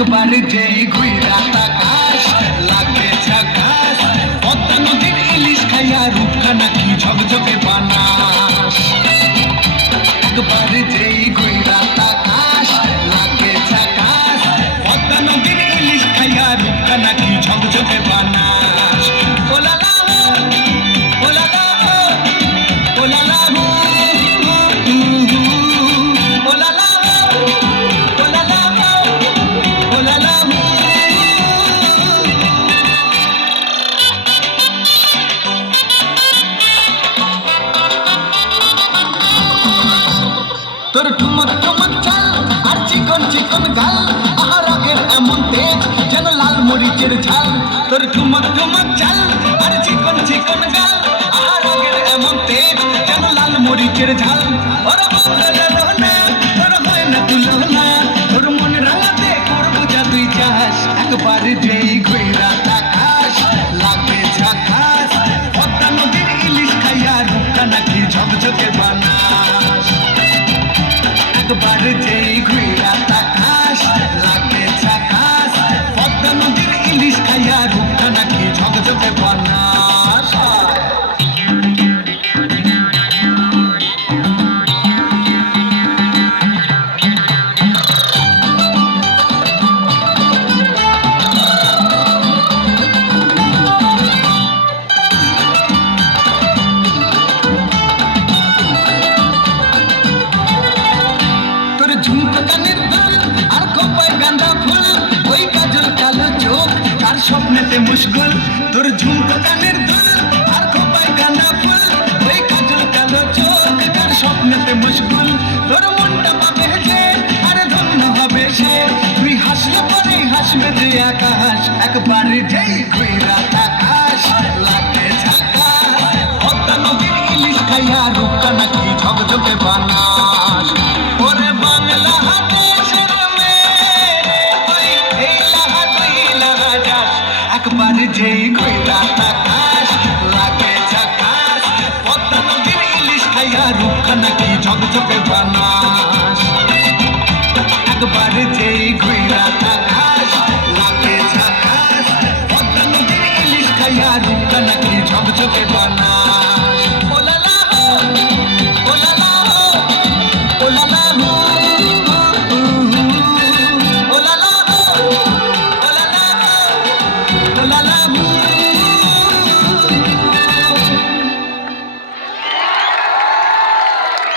একবার যেই ঘুইরা তাকাস লাগে ঝাকাস, পদ্মা নদীর ইলিশ খাইয়া রূপখানা কি ঝকঝকে বানাস। একবার যেই ঘুইরা তাকাস লাগে ঝাকাস, পদ্মা নদীর ইলিশ খাইয়া রূপখানা কি ঝকঝকে বানাস। ওলালা ওলালা ওলালা তোর ঠুমক ঠুমক চাল আর চিকন চিকন গাল, আহার আগের এমন তেজ যেন লাল মরিচের ঝাল। তোর ঠুমক ঠুমক চাল আর চিকন চিকন গাল, আহার আগের এমন তেজ যেন লাল মরিচের ঝাল। ওর না তোর হয় না তুলনা, তোর মন রাঙাতে করবো যা তুই চাস। একবার যেই ঘুইরা তাকাস লাগে ঝাকাস, পদ্মা নদীর ইলিশ খাইয়া রূপখানা কি ঝকঝকে বানাস। একবার যেই ঘুইরা তাকাস লাগে ঝাকাস, পদ্মা নদীর ইলিশ খাইয়া রূপখানা কি ঝকঝকে বানাস। ঝুমকো কানের দুল আর খোপায় গাঁদা ফুল, ওই কাজল কালো চোখ কার স্বপ্নেতে মুশগুল। তোর ঝুমকো কানের দুল আর খোপায় গাঁদা ফুল, ওই কাজল কালো চোখ কার স্বপ্নেতে মুশগুল। তোর মনটা পাবে যে আর ধন্য হবে সে, তুই হাসলে পরে হাসবে যে আকাশ। একবার যেই ঘুইরা তাকাস লাগে ঝাকাস, পদ্মা নদীর ইলিশ খাইয়া রূপখানা কি ঝকঝকে বানাস। ওরে বাংলা দেশের মেয়ে তুই এই লাহা তুই লাহা যাস, একবার যেই ঘুইরা তাকাস লাগে ঝাকাস, পদ্মা নদীর ইলিশ খাইয়া রূপখানা কি ঝকঝকে বানাস। একবার যেই ঘুইরা তাকাস লাগে ঝাকাস, পদ্মা নদীর ইলিশ খাইয়া রূপখানা কি ঝকঝকে বানাস।